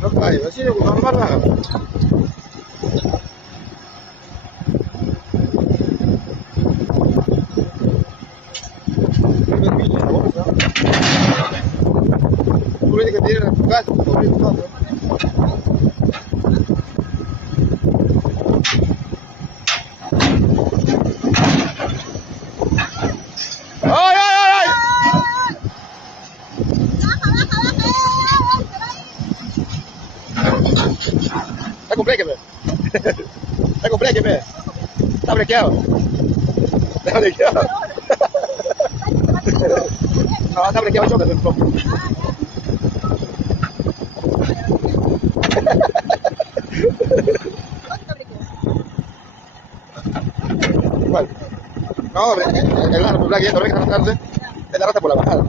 No fai, así no guarda. Tú ves que tienen en tu casa, tú ves tu casa. ¡Ay, ay, ay! Está con breque, está con breque, está brequeado. Está brequeado. No, está brequeado, choca un poco. ¿Cuál? No, el rata por la que ya no la tarde, es la rata por la bajada.